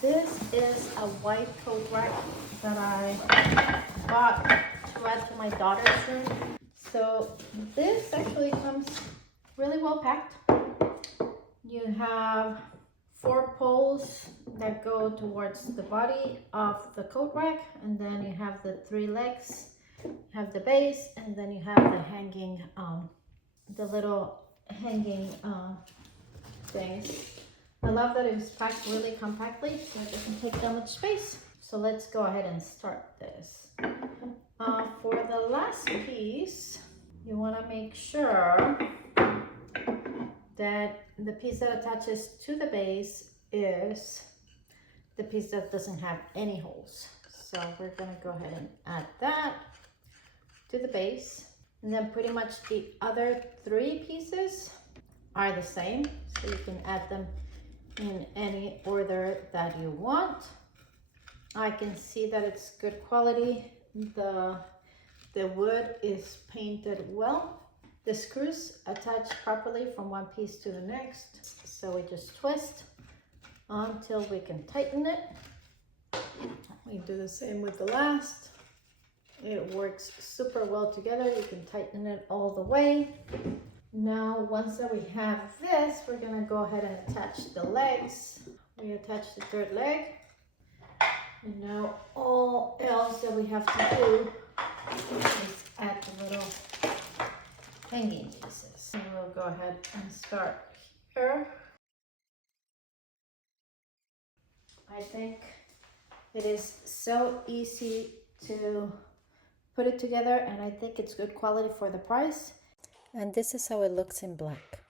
This is a white coat rack that I bought to add to my daughter's room. So this actually comes really well packed. You have 4 poles that go towards the body of the coat rack, and then you have the 3 legs, you have the base, and then you have the hanging, the little hanging things. I love that it's packed really compactly, so it doesn't take that much space. So let's go ahead and start this. For the last piece, you want to make sure that the piece that attaches to the base is the piece that doesn't have any holes. So we're going to go ahead and add that to the base. And then pretty much the other 3 pieces are the same, so you can add them in any order that you want. I can see that it's good quality. The wood is painted well. The screws attach properly from one piece to the next, so we just twist until we can tighten it. We do the same with the last. It works super well together. You can tighten it all the way. Now, once that we have this, we're gonna go ahead and attach the legs. We attach the 3rd leg. And now all else that we have to do is add the little hanging pieces. And we'll go ahead and start here. I think it is so easy to put it together, and I think it's good quality for the price. And this is how it looks in black.